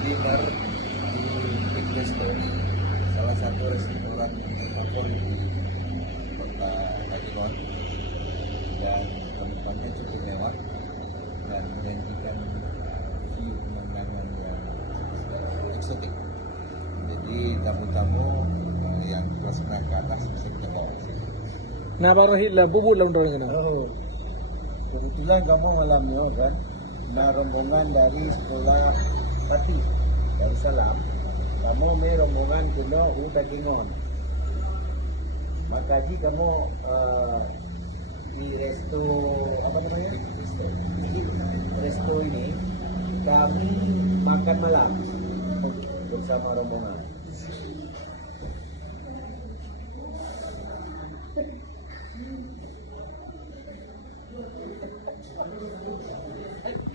dinner di Big Resto, salah satu restoran favorit di kota Rajingon, dan tempatnya cukup mewah dan menyajikan view pemandangan yang eksotik. Jadi tamu-tamu yang kelas menengah ke atas bisa kita bawa. Nah, para hila bubut lang daw nga. Oh, kebetulan kamu ngalamnya kan, na rombongan dari sekolah Pati Darussalam, kamu may rombongan kuno Dagingon. Maka jika kamu di resto apa namanya? Resto ini kami makan malam bersama rombongan.